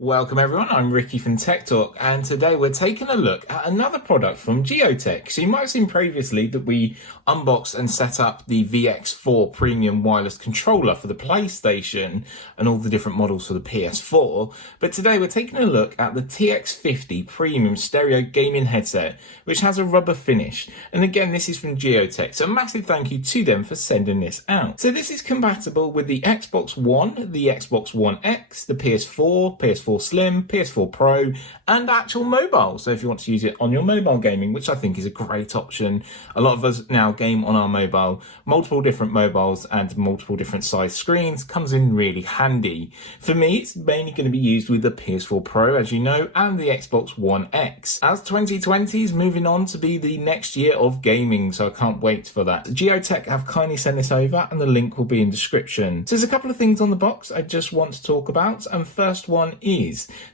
Welcome everyone, I'm Ricky from Tech Talk, and today we're taking a look at another product from Gioteck. So you might have seen previously that we unboxed and set up the VX4 premium wireless controller for the PlayStation and all the different models for the PS4. But today we're taking a look at the TX50 premium stereo gaming headset, which has a rubber finish. And again, this is from Gioteck, so a massive thank you to them for sending this out. So this is compatible with the Xbox One, the Xbox One X, the PS4, PS4 Slim, PS4 Pro, and actual mobile. So if you want to use it on your mobile gaming, which I think is a great option. A lot of us now game on our mobile, multiple different mobiles and multiple different size screens, comes in really handy. For me, it's mainly going to be used with the PS4 Pro, as you know, and the Xbox One X. As 2020 is moving on to be the next year of gaming, so I can't wait for that. Gioteck have kindly sent this over, and the link will be in description. So there's a couple of things on the box I just want to talk about, and first one is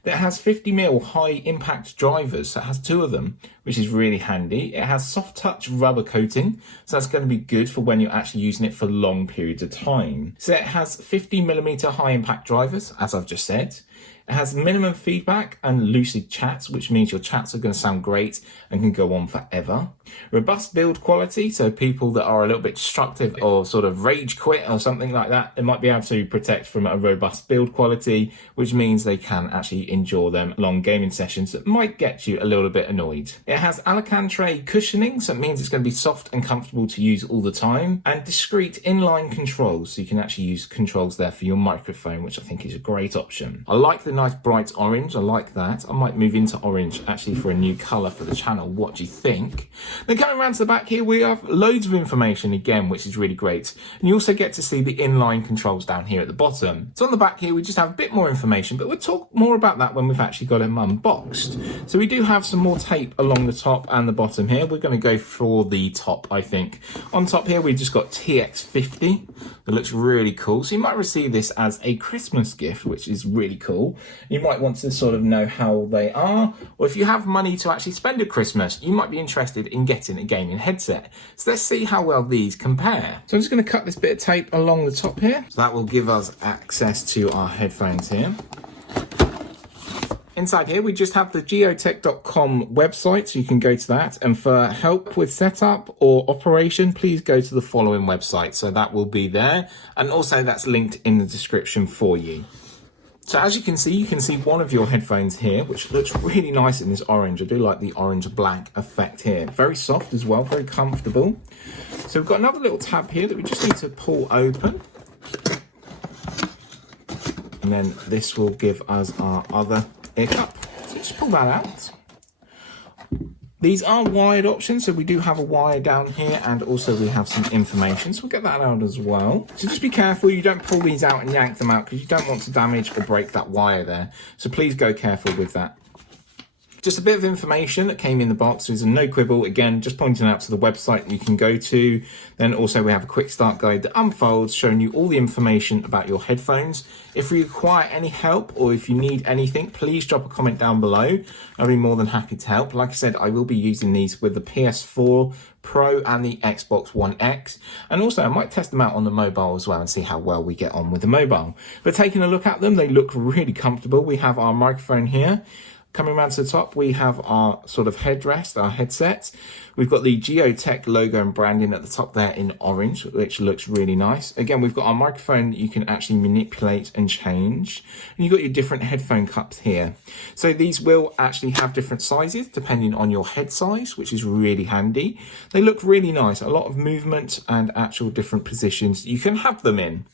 that it has 50mm high impact drivers, so it has two of them, which is really handy. It has soft touch rubber coating, so that's going to be good for when you're actually using it for long periods of time. So it has 50mm high impact drivers, as I've just said. It has minimum feedback and lucid chats, which means your chats are going to sound great and can go on forever. Robust build quality, so people that are a little bit destructive or sort of rage quit or something like that, they might be able to protect from a robust build quality, which means they can actually endure them long gaming sessions that might get you a little bit annoyed. It has Alcantra cushioning, so it means it's going to be soft and comfortable to use all the time, and discrete inline controls, so you can actually use controls there for your microphone, which I think is a great option. I like the nice bright orange, I like that. I might move into orange actually for a new colour for the channel. What do you think? Then coming around to the back here, we have loads of information again, which is really great. And you also get to see the inline controls down here at the bottom. So on the back here, we just have a bit more information, but we'll talk more about that when we've actually got them unboxed. So we do have some more tape along the top and the bottom here. We're going to go for the top, I think. On top here, we've just got TX50. That looks really cool. So you might receive this as a Christmas gift, which is really cool. You might want to sort of know how they are, or if you have money to actually spend at Christmas, you might be interested in getting a gaming headset. So let's see how well these compare. So I'm just going to cut this bit of tape along the top here. So that will give us access to our headphones here. Inside here, we just have the Gioteck.com website, so you can go to that. And for help with setup or operation, please go to the following website. So that will be there. And also that's linked in the description for you. So as you can see one of your headphones here, which looks really nice in this orange. I do like the orange-black effect here. Very soft as well, very comfortable. So we've got another little tab here that we just need to pull open. And then this will give us our other ear cup. So just pull that out. These are wired options, so we do have a wire down here, and also we have some information, so we'll get that out as well. So just be careful, you don't pull these out and yank them out, because you don't want to damage or break that wire there. So please go careful with that. Just a bit of information that came in the box. There's a no quibble, again, just pointing out to the website you can go to. Then also we have a quick start guide that unfolds, showing you all the information about your headphones. If you require any help or if you need anything, please drop a comment down below. I'll be more than happy to help. Like I said, I will be using these with the PS4 Pro and the Xbox One X. And also I might test them out on the mobile as well and see how well we get on with the mobile. But taking a look at them, they look really comfortable. We have our microphone here. Coming around to the top, we have our sort of headrest, our headset. We've got the Gioteck logo and branding at the top there in orange, which looks really nice. Again, we've got our microphone that you can actually manipulate and change. And you've got your different headphone cups here. So these will actually have different sizes depending on your head size, which is really handy. They look really nice, a lot of movement and actual different positions you can have them in.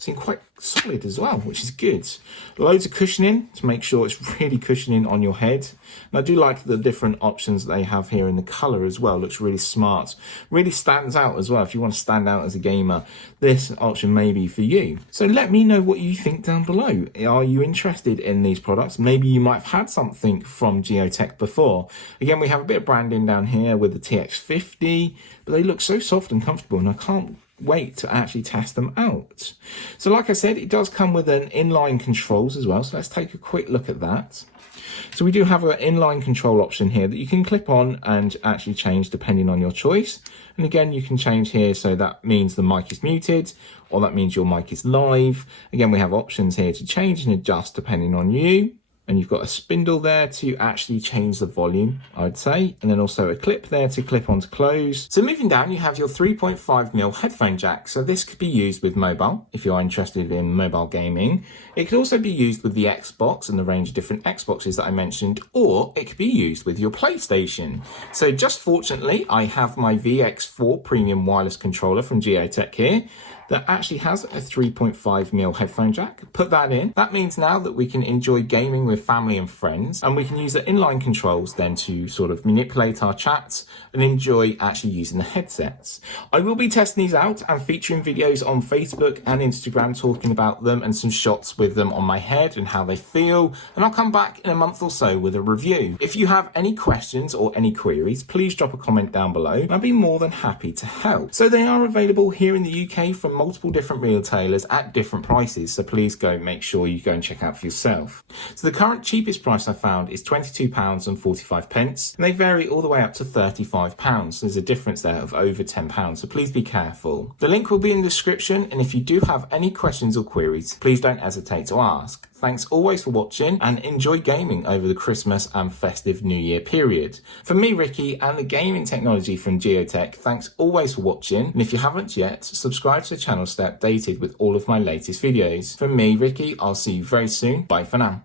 Seem quite solid as well, which is good. Loads of cushioning to make sure it's really cushioning on your head. And I do like the different options they have here in the colour as well. Looks really smart. Really stands out as well. If you want to stand out as a gamer, this option may be for you. So let me know what you think down below. Are you interested in these products? Maybe you might have had something from Gioteck before. Again, we have a bit of branding down here with the TX50, but they look so soft and comfortable, and I can't wait to actually test them out. So like I said, it does come with an inline controls as well, so let's take a quick look at that. So we do have an inline control option here that you can clip on and actually change depending on your choice. And again, you can change here, so that means the mic is muted, or that means your mic is live. Again, we have options here to change and adjust depending on you. And you've got a spindle there to actually change the volume, I'd say. And then also a clip there to clip on to close. So moving down, you have your 3.5mm headphone jack. So this could be used with mobile, if you are interested in mobile gaming. It could also be used with the Xbox and the range of different Xboxes that I mentioned, or it could be used with your PlayStation. So just fortunately, I have my VX4 premium wireless controller from Gioteck here that actually has a 3.5mm headphone jack. Put that in. That means now that we can enjoy gaming with family and friends, and we can use the inline controls then to sort of manipulate our chats and enjoy actually using the headsets. I will be testing these out and featuring videos on Facebook and Instagram talking about them and some shots with them on my head and how they feel, and I'll come back in a month or so with a review. If you have any questions or any queries, please drop a comment down below and I'll be more than happy to help. So they are available here in the UK from multiple different retailers at different prices, so please make sure you go and check out for yourself. So the current cheapest price I found is £22.45, and they vary all the way up to £35. There's a difference there of over £10, so please be careful. The link will be in the description, and if you do have any questions or queries, please don't hesitate to ask. Thanks always for watching, and enjoy gaming over the Christmas and festive New Year period. From me, Ricky, and the gaming technology from Gioteck, thanks always for watching, and if you haven't yet, subscribe to the channel to stay updated with all of my latest videos. From me, Ricky, I'll see you very soon. Bye for now.